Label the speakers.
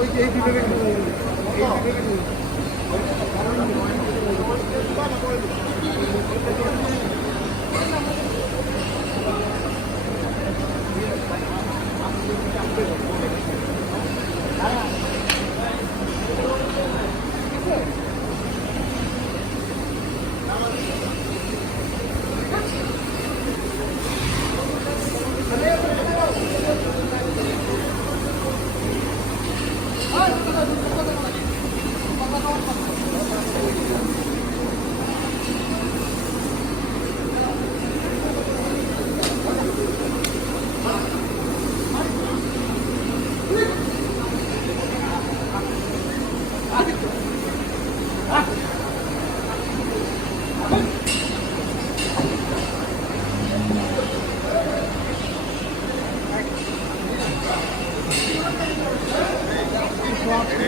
Speaker 1: ওই যে এই দিকে Oh,